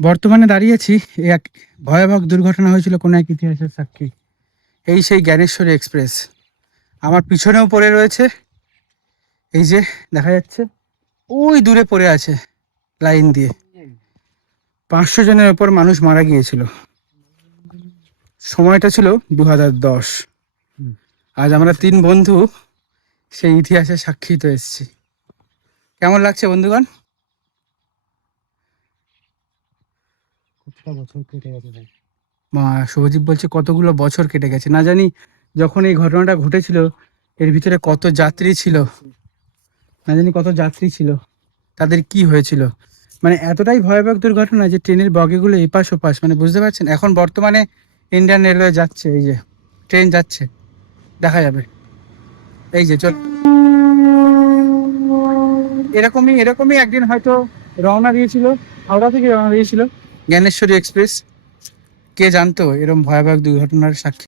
বর্তমানে দাঁড়িয়েছি এক ভয়াবহ দুর্ঘটনা হয়েছিল কোনো এক ইতিহাসের সাক্ষী। এই সেই জ্ঞানেশ্বরী এক্সপ্রেস। আমার পিছনেও পড়ে রয়েছে। এই যে দেখা যাচ্ছে, ওই দূরে পড়ে আছে লাইন দিয়ে। পাঁচশো জনের ওপর মানুষ মারা গিয়েছিল। সময়টা ছিল দু দশ। আজ আমরা তিন বন্ধু সেই ইতিহাসে সাক্ষী তো এসেছি। কেমন লাগছে বন্ধুগণ? মা, শুভজিৎ বলছে কতগুলো বছর কেটে গেছে। না জানি যখন এই ঘটনাটা ঘটেছিল, এর ভিতরে কত যাত্রী ছিল? না জানি কত যাত্রী ছিল। তাদের কি হয়েছিল? মানে এতটাই ভয়াবহ দুর্ঘটনা যে ট্রেনের বগিগুলো এপাশ ওপাশ মানে বুঝতে পারছেন? এখন বর্তমানে ইন্ডিয়ান রেলওয়ে যাচ্ছে, এই যে, ট্রেন যাচ্ছে। দেখা যাবে। এই যে, চল। এরকমই এরকমই একদিন হয়তো রওনা দিয়েছিল, হাওড়া থেকে রওনা দিয়েছিল। জ্ঞানেশ্বরী এক্সপ্রেস কে জানতো এরম ভয়াবহ দুর্ঘটনার সাক্ষী?